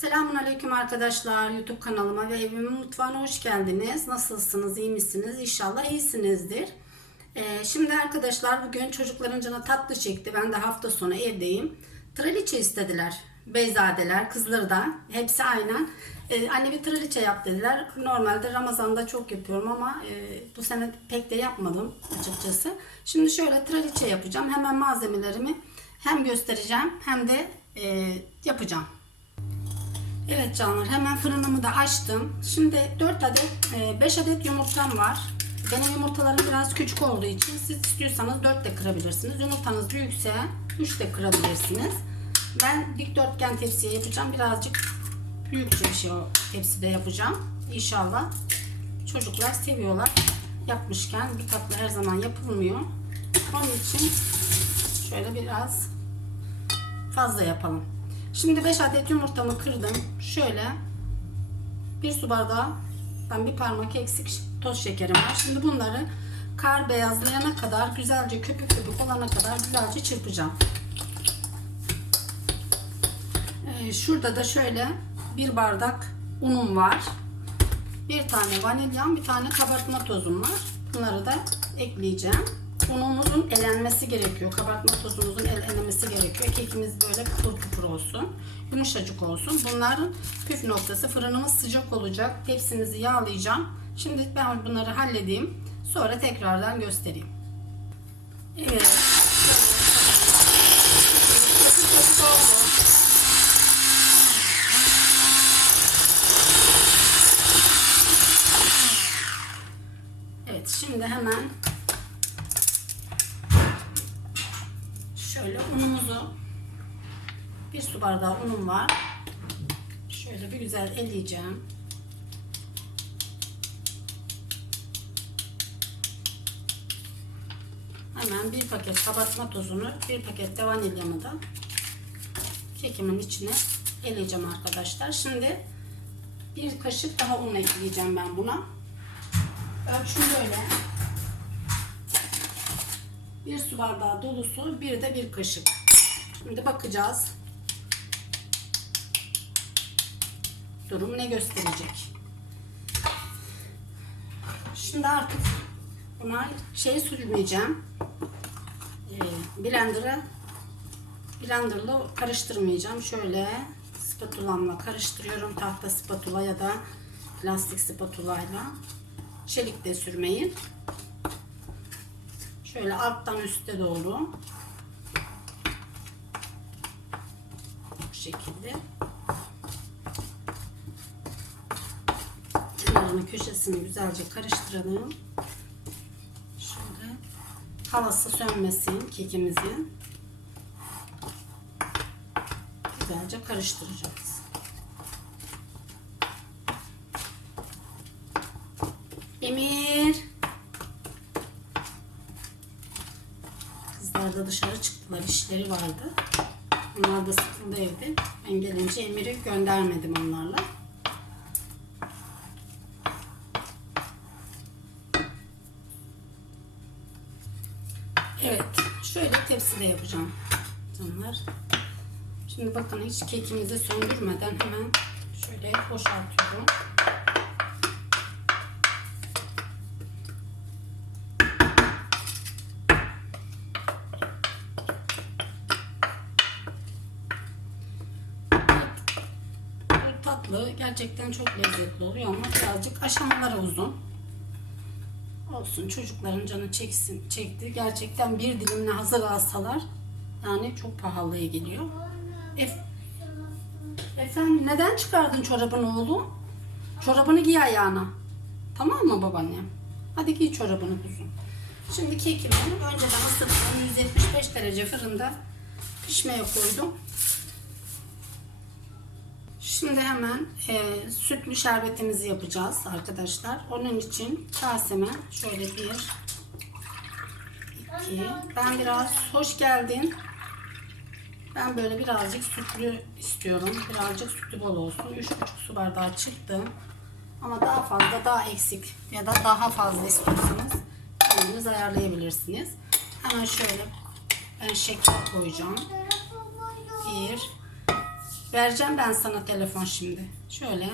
Selamun Aleyküm arkadaşlar. YouTube kanalıma ve evimin mutfağına hoş geldiniz. Nasılsınız? iyi misiniz? İnşallah iyisinizdir. Ee, şimdi arkadaşlar bugün çocukların canı tatlı çekti. Ben de hafta sonu evdeyim. Traliçe istediler. Beyzadeler, kızları da. Hepsi aynen. Ee, anne bir traliçe yap dediler. Normalde Ramazan'da çok yapıyorum ama e, bu sene pek de yapmadım açıkçası. Şimdi şöyle traliçe yapacağım. Hemen malzemelerimi hem göstereceğim hem de e, yapacağım. Evet canlar hemen fırınımı da açtım. Şimdi 4 adet 5 adet yumurtam var. Benim yumurtalarım biraz küçük olduğu için siz istiyorsanız 4 de kırabilirsiniz. Yumurtanız büyükse 3 de kırabilirsiniz. Ben dikdörtgen tepsiye yapacağım. Birazcık büyükçe bir şey o tepside yapacağım. İnşallah çocuklar seviyorlar. Yapmışken bir tatlı her zaman yapılmıyor. Onun için şöyle biraz fazla yapalım. Şimdi 5 adet yumurtamı kırdım. Şöyle bir su bardağı ben bir parmak eksik toz şekerim var. Şimdi bunları kar beyazlayana kadar güzelce köpük köpük olana kadar güzelce çırpacağım. Ee, şurada da şöyle bir bardak unum var. Bir tane vanilyam, bir tane kabartma tozum var. Bunları da ekleyeceğim. Unumuzun elenmesi gerekiyor. Kabartma tozumuzun elenmesi gerekiyor. Kekimiz böyle pufur pufur olsun. Yumuşacık olsun. Bunların püf noktası fırınımız sıcak olacak. Tepsimizi yağlayacağım. Şimdi ben bunları halledeyim. Sonra tekrardan göstereyim. Evet. Evet şimdi hemen şöyle unumuzu bir su bardağı unum var. Şöyle bir güzel eleyeceğim. Hemen bir paket kabartma tozunu, bir paket de vanilyamı da kekimin içine eleyeceğim arkadaşlar. Şimdi bir kaşık daha un ekleyeceğim ben buna. Ölçüm böyle. Bir su bardağı dolusu, bir de bir kaşık. Şimdi bakacağız. Durum ne gösterecek. Şimdi artık buna şey sürmeyeceğim. Ee, blender'a blenderla karıştırmayacağım. Şöyle spatulamla karıştırıyorum. Tahta spatula ya da plastik spatulayla. Çelik de sürmeyin. Şöyle alttan üste doğru. Bu şekilde. Kenarını köşesini güzelce karıştıralım. Şöyle havası sönmesin kekimizin. Güzelce karıştıracağız. Emir. Kızlar da dışarı çıktılar. işleri vardı. Onlar da sıkıldı evde. Ben gelince Emir'i göndermedim onlarla. Evet. Şöyle tepside yapacağım. Canlar. Şimdi bakın hiç kekimizi söndürmeden hemen şöyle boşaltıyorum. Bu tatlı gerçekten çok lezzetli oluyor ama birazcık aşamaları uzun. Olsun çocukların canı çeksin, çekti. Gerçekten bir dilimle hazır alsalar yani çok pahalıya geliyor. Ef Efendim neden çıkardın çorabını oğlum? Çorabını giy ayağına. Tamam mı babaannem? Hadi giy çorabını kuzum. Şimdi kekimi önceden ısıttım. 175 derece fırında pişmeye koydum. Şimdi hemen e, sütlü şerbetimizi yapacağız arkadaşlar. Onun için kaseme şöyle bir, iki. Ben biraz hoş geldin. Ben böyle birazcık sütlü istiyorum. Birazcık sütlü bol olsun. 3,5 su bardağı çıktım. Ama daha fazla, daha eksik ya da daha fazla istiyorsanız kendiniz ayarlayabilirsiniz. Hemen şöyle ben şeker koyacağım. Bir, Vereceğim ben sana telefon şimdi. Şöyle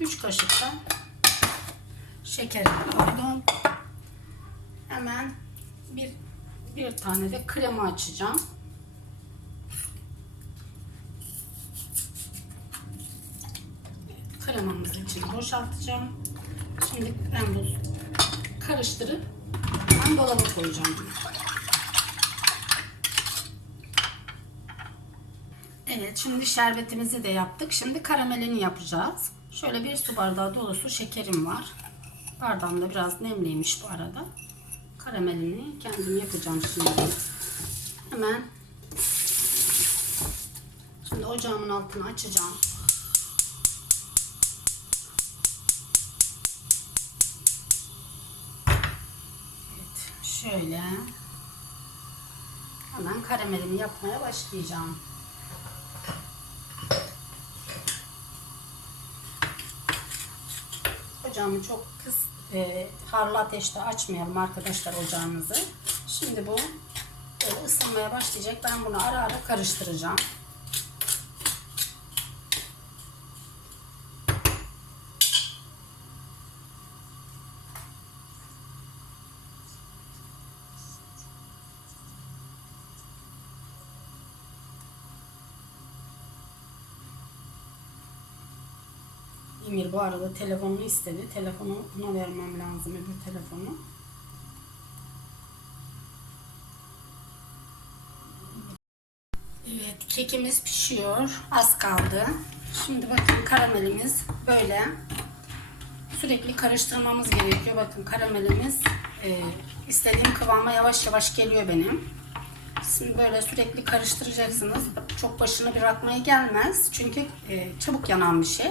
3 kaşık da şeker koydum. Hemen bir bir tane de krema açacağım. Kremamızı içine boşaltacağım. Şimdi ben bu karıştırıp ben dolaba koyacağım. Evet şimdi şerbetimizi de yaptık. Şimdi karamelini yapacağız. Şöyle bir su bardağı dolusu şekerim var. Bardağım da biraz nemliymiş bu arada. Karamelini kendim yapacağım şimdi. Hemen şimdi ocağımın altını açacağım. Evet, şöyle hemen karamelimi yapmaya başlayacağım. Ocağımı çok kıs, e, harlı ateşte açmayalım arkadaşlar ocağımızı. Şimdi bu böyle ısınmaya başlayacak. Ben bunu ara ara karıştıracağım. Emir bu arada telefonunu istedi. Telefonu buna vermem lazım öbür telefonu. Evet kekimiz pişiyor. Az kaldı. Şimdi bakın karamelimiz böyle. Sürekli karıştırmamız gerekiyor. Bakın karamelimiz e, istediğim kıvama yavaş yavaş geliyor benim. Şimdi böyle sürekli karıştıracaksınız. Çok başını bırakmaya gelmez. Çünkü e, çabuk yanan bir şey.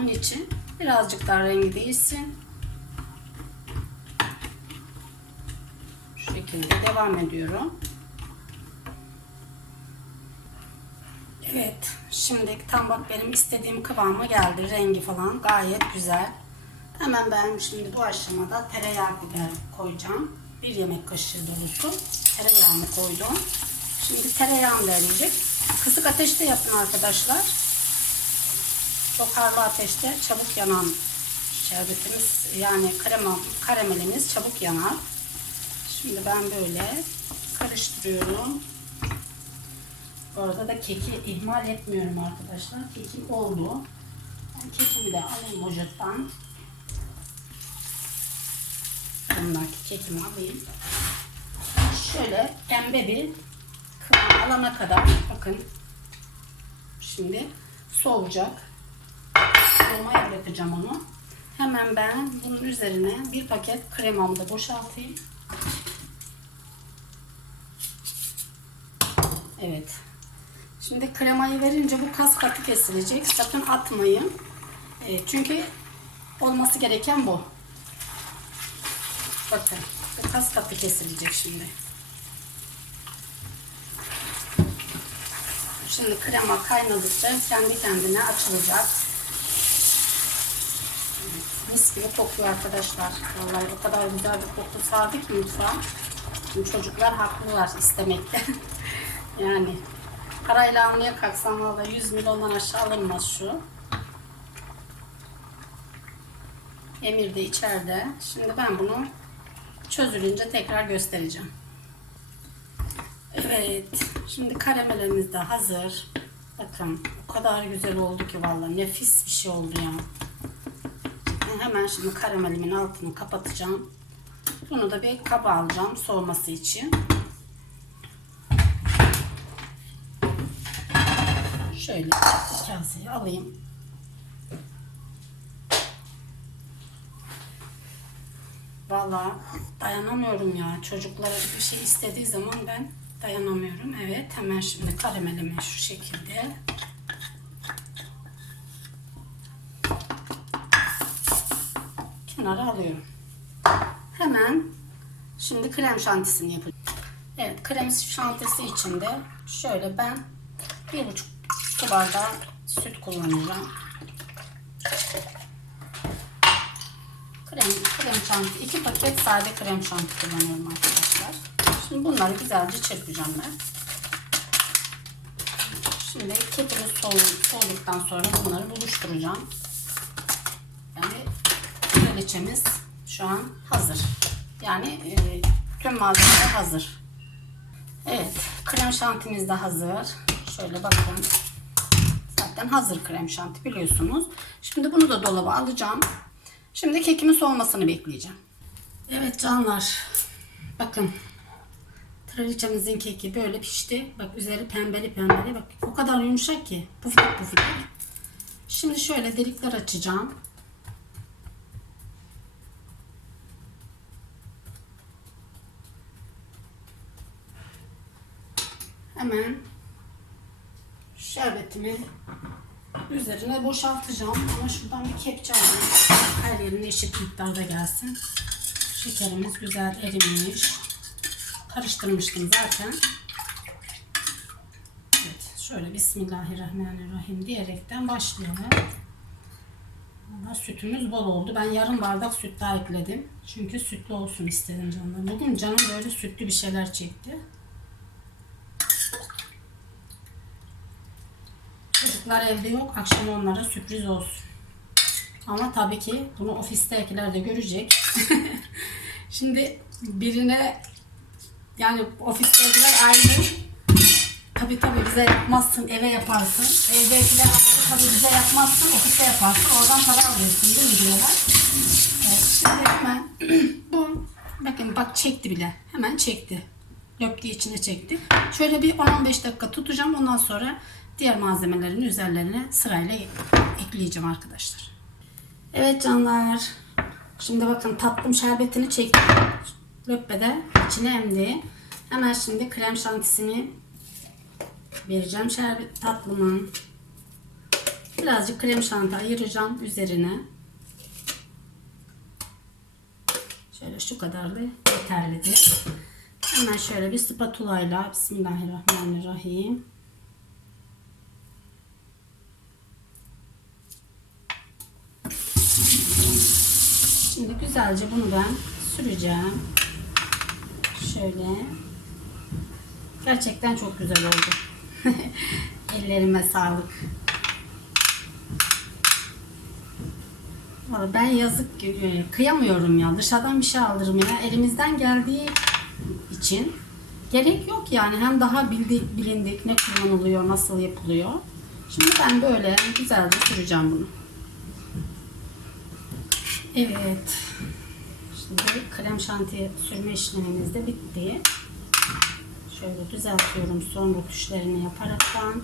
Onun için birazcık daha rengi değişsin. Şu şekilde devam ediyorum. Evet. Şimdi tam bak benim istediğim kıvama geldi. Rengi falan gayet güzel. Hemen ben şimdi bu aşamada tereyağı biber koyacağım. Bir yemek kaşığı dolusu tereyağını koydum. Şimdi tereyağım da eriyecek. Kısık ateşte yapın arkadaşlar. Çok harlı ateşte çabuk yanan şerbetimiz yani krema, karamelimiz çabuk yanar. Şimdi ben böyle karıştırıyorum. Bu arada da keki ihmal etmiyorum arkadaşlar. Kekim oldu. Ben kekimi de alayım ocaktan. Bundaki kekimi alayım. Şöyle pembe bir kıvam alana kadar bakın. Şimdi soğuyacak. Soğumaya bırakacağım onu. Hemen ben bunun üzerine bir paket kremamı da boşaltayım. Evet. Şimdi kremayı verince bu kas katı kesilecek. Sakın atmayın. E, çünkü olması gereken bu. Bakın. Bu kas katı kesilecek şimdi. Şimdi krema kaynadıkça kendi kendine açılacak. Mis gibi kokuyor arkadaşlar. Vallahi o kadar güzel bir koku sardı ki mutfağa. Şimdi çocuklar haklılar istemekte. yani parayla almaya kalksam valla 100 milyondan aşağı alınmaz şu. Emir de içeride. Şimdi ben bunu çözülünce tekrar göstereceğim. Evet. Şimdi karamelimiz de hazır. Bakın o kadar güzel oldu ki vallahi nefis bir şey oldu ya. Hemen şimdi karamelimin altını kapatacağım. Bunu da bir kaba alacağım soğuması için. Şöyle kaseyi alayım. Vallahi dayanamıyorum ya. Çocuklara bir şey istediği zaman ben dayanamıyorum. Evet hemen şimdi karamelimi şu şekilde. Kenara alıyorum. Hemen şimdi krem şantisini yapacağım. Evet krem şantisi için de şöyle ben bir buçuk su bardağı süt kullanacağım. Krem, krem şanti, iki paket sade krem şanti kullanıyorum arkadaşlar. Şimdi bunları güzelce çırpacağım ben. Şimdi kekimiz soğu, soğuduktan sonra bunları buluşturacağım. Kraliçemiz şu an hazır. Yani e, tüm malzemeler hazır. Evet, krem şantimiz de hazır. Şöyle bakın. Zaten hazır krem şanti biliyorsunuz. Şimdi bunu da dolaba alacağım. Şimdi kekimin soğumasını bekleyeceğim. Evet canlar. Bakın. Traliçemizin keki böyle pişti. Bak üzeri pembeli pembeli. Bak o kadar yumuşak ki. Pufik pufik. Şimdi şöyle delikler açacağım. Hemen şerbetimi üzerine boşaltacağım. Ama şuradan bir kepçe alayım. Her yerine eşit miktarda gelsin. Şekerimiz güzel erimiş. Karıştırmıştım zaten. Evet, şöyle Bismillahirrahmanirrahim diyerekten başlayalım. Ama sütümüz bol oldu. Ben yarım bardak süt daha ekledim. Çünkü sütlü olsun istedim canım. Bugün canım böyle sütlü bir şeyler çekti. Çocuklar evde yok. Akşam onlara sürpriz olsun. Ama tabii ki bunu ofistekiler de görecek. Şimdi birine yani ofistekiler ayrı tabii tabii bize yapmazsın eve yaparsın. Evdekiler tabii bize yapmazsın ofiste yaparsın. Oradan para alıyorsun değil mi diyorlar. Evet, şimdi hemen bu bakın bak çekti bile. Hemen çekti. Löp diye içine çekti. Şöyle bir 10-15 dakika tutacağım. Ondan sonra diğer malzemelerin üzerlerine sırayla ekleyeceğim arkadaşlar. Evet canlar. Şimdi bakın tatlım şerbetini çektim. Löppede içine emdi. Hemen şimdi krem şantisini vereceğim şerbet tatlımın. Birazcık krem şanti ayıracağım üzerine. Şöyle şu kadarlı yeterlidir. Hemen şöyle bir spatula ile Bismillahirrahmanirrahim. Şimdi güzelce bunu ben süreceğim. Şöyle. Gerçekten çok güzel oldu. Ellerime sağlık. Vallahi ben yazık e, kıyamıyorum ya. Dışarıdan bir şey aldırmaya. Elimizden geldiği için gerek yok yani. Hem daha bildik, bilindik ne kullanılıyor, nasıl yapılıyor. Şimdi ben böyle güzelce süreceğim bunu. Evet. Şimdi krem şanti sürme işlemimiz de bitti. Şöyle düzeltiyorum son rötuşlarını yaparaktan.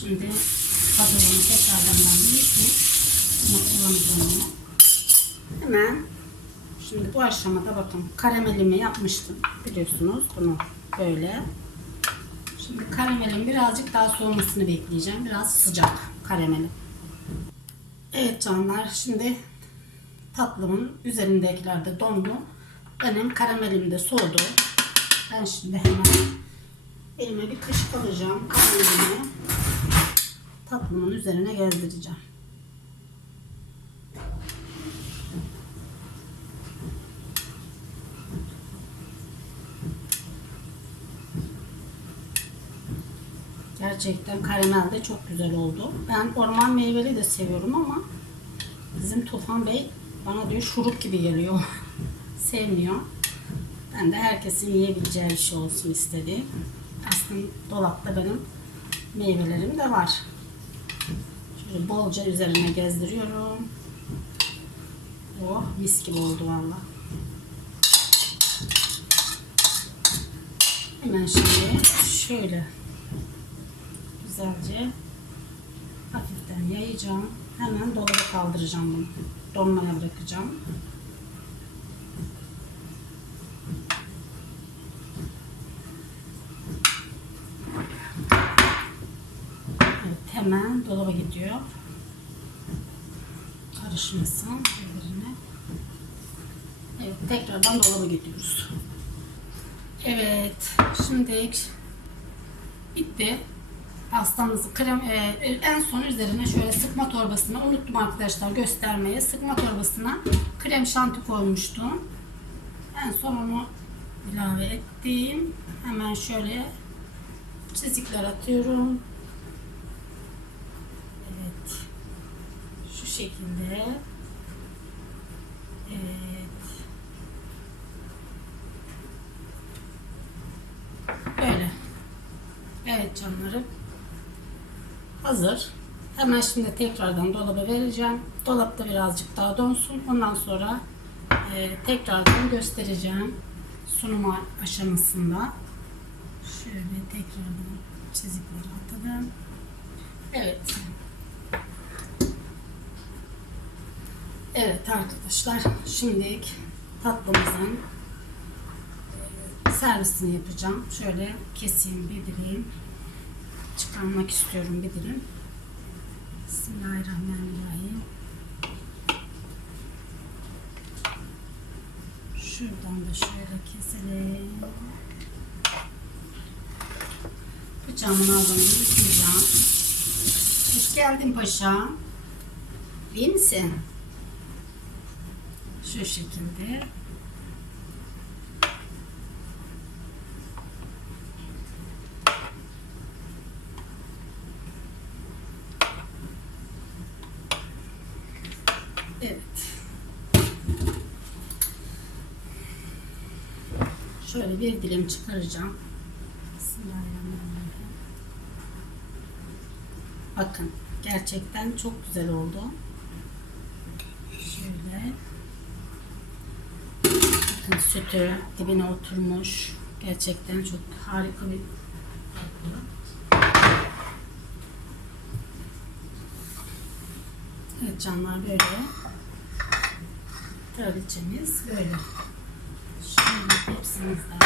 Şimdi hazırlığını tekrardan ben bir. Bunu. Bu aşamada bakın karamelimi yapmıştım. Biliyorsunuz bunu böyle. Şimdi karamelin birazcık daha soğumasını bekleyeceğim. Biraz sıcak karamelim. Evet canlar şimdi tatlımın üzerindekiler de dondu. Benim karamelim de soğudu. Ben şimdi hemen elime bir kaşık alacağım. Karamelimi tatlımın üzerine gezdireceğim. Gerçekten karamel de çok güzel oldu. Ben orman meyveli de seviyorum ama bizim Tufan Bey bana diyor şurup gibi geliyor. Sevmiyor. Ben de herkesin yiyebileceği bir şey olsun istedi. Aslında dolapta benim meyvelerim de var. Şöyle bolca üzerine gezdiriyorum. Oh mis gibi oldu valla. Hemen şimdi şöyle güzelce hafiften yayacağım. Hemen dolaba kaldıracağım bunu. Donmaya bırakacağım. Evet hemen dolaba gidiyor. Karışmasın birbirine. Evet tekrardan dolaba gidiyoruz. Evet şimdi bitti. Pastamızı krem e, en son üzerine şöyle sıkma torbasına unuttum arkadaşlar göstermeye. Sıkma torbasına krem şanti koymuştum. En son onu ilave ettim. Hemen şöyle çizikler atıyorum. Evet. Şu şekilde. Evet. Böyle. Evet canlarım. Hazır. Hemen şimdi tekrardan dolaba vereceğim. Dolapta birazcık daha donsun. Ondan sonra e, tekrardan göstereceğim sunum aşamasında. Şöyle tekrardan çizikleri atalım. Evet. Evet arkadaşlar şimdi tatlımızın e, servisini yapacağım. Şöyle keseyim bir dilim. Çıkarmak istiyorum bir dilim. Bismillahirrahmanirrahim. Şuradan da şöyle keselim. Bıçağımın aldığını yıkayacağım. Hoş geldin paşa. İyi misin? Şu şekilde. Evet. Şöyle bir dilim çıkaracağım. Bakın gerçekten çok güzel oldu. Şöyle. Bakın sütü dibine oturmuş. Gerçekten çok harika bir. Evet canlar böyle. Kraliçemiz böyle. Şöyle hepsimizden